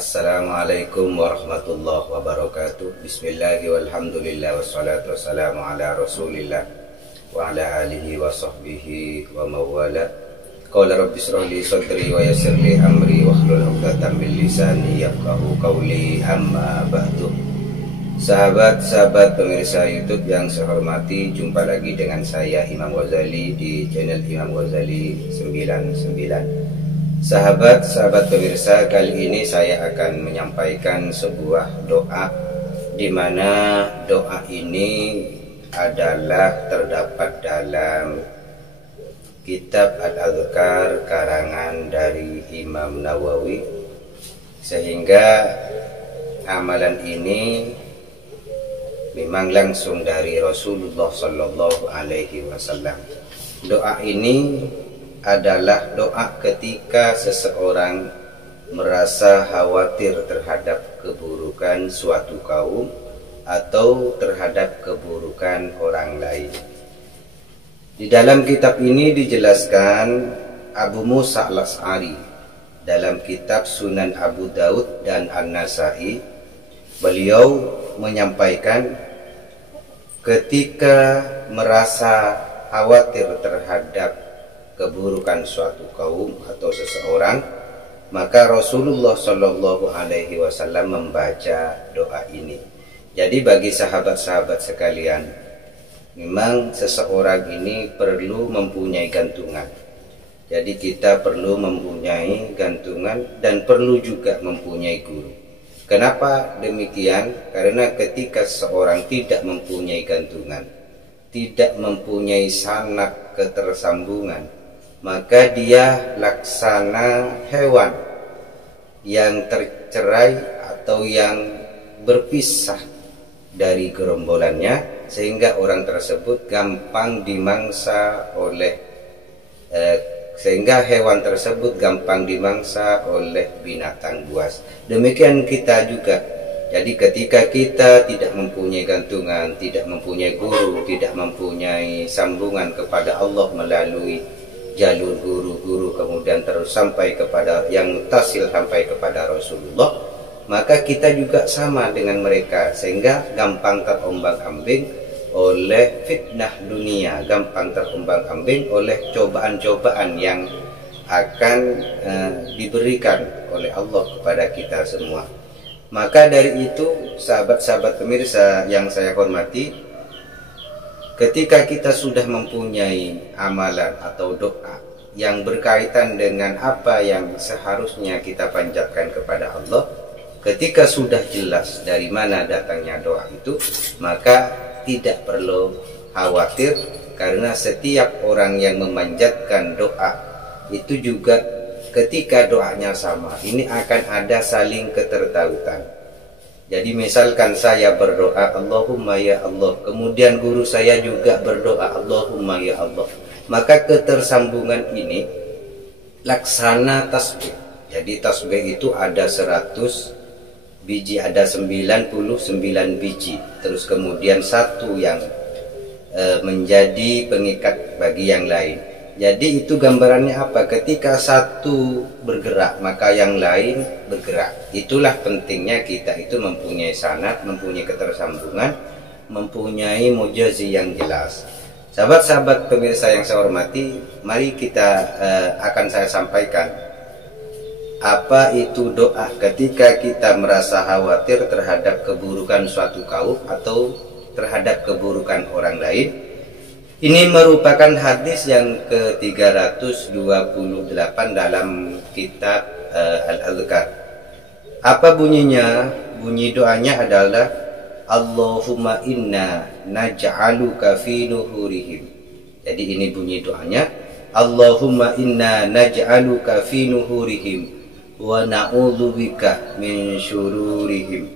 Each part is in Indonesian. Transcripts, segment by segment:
Assalamualaikum warahmatullahi wabarakatuh. Bismillahirrahmanirrahim. Walhamdulillah wassalatu wassalamu ala Rasulillah wa ala alihi wa sahbihi wa mawala. Qala rabbi shrah li sadri wa yassir li amri wahlul 'uqdatam min lisani yafqahu qawli, amma ba'du. Sahabat-sahabat pemirsa YouTube yang saya hormati, jumpa lagi dengan saya Imam Ghazali di channel Imam Ghazali 99. Sahabat-sahabat pemirsa, kali ini saya akan menyampaikan sebuah doa, di mana doa ini adalah terdapat dalam kitab Al-Adhkar karangan dari Imam Nawawi, sehingga amalan ini memang langsung dari Rasulullah Sallallahu Alaihi Wasallam. Doa ini adalah doa ketika seseorang merasa khawatir terhadap keburukan suatu kaum atau terhadap keburukan orang lain. Di dalam kitab ini dijelaskan Abu Musa al-Asy'ari dalam kitab Sunan Abu Daud dan An-Nasai, beliau menyampaikan ketika merasa khawatir terhadap keburukan suatu kaum atau seseorang, maka Rasulullah Shallallahu Alaihi Wasallam membaca doa ini. Jadi bagi sahabat-sahabat sekalian, memang seseorang ini perlu mempunyai gantungan. Jadi kita perlu mempunyai gantungan dan perlu juga mempunyai guru. Kenapa demikian? Karena ketika seseorang tidak mempunyai gantungan, tidak mempunyai sanak ketersambungan, maka dia laksana hewan yang tercerai atau yang berpisah dari gerombolannya, sehingga orang tersebut gampang dimangsa oleh sehingga hewan tersebut gampang dimangsa oleh binatang buas. Demikian kita juga. Jadi ketika kita tidak mempunyai gantungan, tidak mempunyai guru, tidak mempunyai sambungan kepada Allah melalui jalur guru-guru, kemudian terus sampai kepada yang tasil sampai kepada Rasulullah, maka kita juga sama dengan mereka, sehingga gampang terombang-ambing oleh fitnah dunia, gampang terombang-ambing oleh cobaan-cobaan yang akan diberikan oleh Allah kepada kita semua. Maka dari itu, sahabat-sahabat pemirsa yang saya hormati, ketika kita sudah mempunyai amalan atau doa yang berkaitan dengan apa yang seharusnya kita panjatkan kepada Allah, ketika sudah jelas dari mana datangnya doa itu, maka tidak perlu khawatir, karena setiap orang yang memanjatkan doa itu juga ketika doanya sama, ini akan ada saling ketertautan. Jadi misalkan saya berdoa Allahumma ya Allah, kemudian guru saya juga berdoa Allahumma ya Allah, maka ketersambungan ini laksana tasbih. Jadi tasbih itu ada 100 biji, ada 99 biji, terus kemudian satu yang menjadi pengikat bagi yang lain. Jadi itu gambarannya apa? Ketika satu bergerak, maka yang lain bergerak. Itulah pentingnya kita itu mempunyai sanad, mempunyai ketersambungan, mempunyai mujazi yang jelas. Sahabat-sahabat pemirsa yang saya hormati, mari kita akan saya sampaikan apa itu doa ketika kita merasa khawatir terhadap keburukan suatu kaum atau terhadap keburukan orang lain. Ini merupakan hadis yang ke-328 dalam kitab Al-Adhkar. Apa bunyinya? Bunyi doanya adalah Allahumma inna naj'aluka fi nuhurihim. Jadi ini bunyi doanya, Allahumma inna naj'aluka fi nuhurihim wa na'udzubika min syururihim.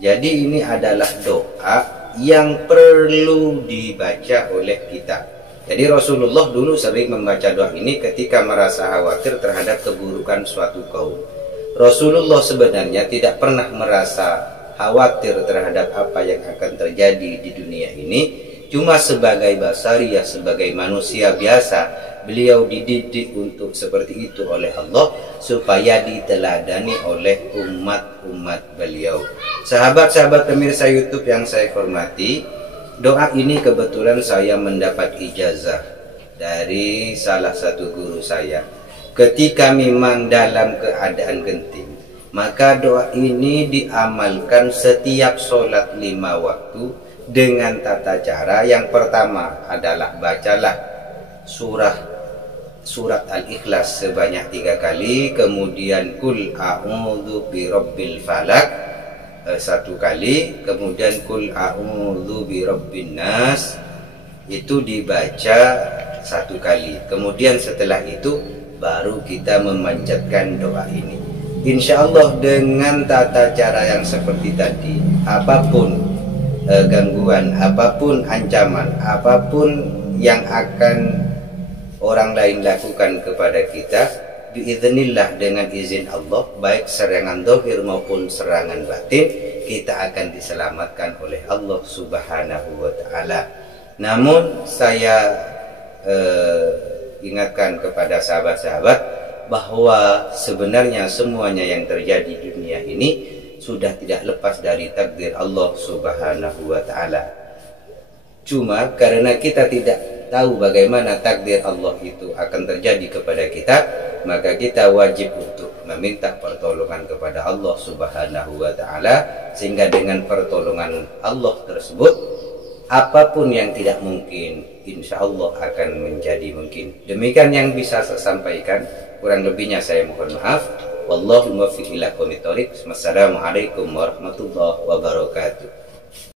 Jadi ini adalah doa yang perlu dibaca oleh kita. Jadi Rasulullah dulu sering membaca doa ini ketika merasa khawatir terhadap keburukan suatu kaum. Rasulullah sebenarnya tidak pernah merasa khawatir terhadap apa yang akan terjadi di dunia ini, Cuma sebagai basariah, sebagai manusia biasa, beliau dididik untuk seperti itu oleh Allah supaya diteladani oleh umat-umat beliau. Sahabat-sahabat pemirsa YouTube yang saya hormati, doa ini kebetulan saya mendapat ijazah dari salah satu guru saya. Ketika memang dalam keadaan genting, maka doa ini diamalkan setiap sholat 5 waktu dengan tata cara. Yang pertama adalah bacalah surat Al-Ikhlas sebanyak 3 kali, kemudian Qul a'udzu birabbil falaq 1 kali, kemudian Qul a'udzu birabbin nas itu dibaca 1 kali. Kemudian setelah itu baru kita memanjatkan doa ini. Insya Allah dengan tata cara yang seperti tadi, apapun gangguan, apapun ancaman, apapun yang akan orang lain lakukan kepada kita, biiznillah, dengan izin Allah, baik serangan zahir maupun serangan batin, kita akan diselamatkan oleh Allah Subhanahu wa Ta'ala. Namun saya ingatkan kepada sahabat-sahabat bahwa sebenarnya semuanya yang terjadi di dunia ini sudah tidak lepas dari takdir Allah Subhanahu wa Ta'ala. Cuma karena kita tidak tahu bagaimana takdir Allah itu akan terjadi kepada kita, maka kita wajib untuk meminta pertolongan kepada Allah Subhanahu wa Ta'ala, sehingga dengan pertolongan Allah tersebut apapun yang tidak mungkin insya Allah akan menjadi mungkin. Demikian yang bisa saya sampaikan, kurang lebihnya saya mohon maaf. Wallahu muwaffiq ila aqwamit thoriq. Wassalamualaikum warahmatullahi wabarakatuh.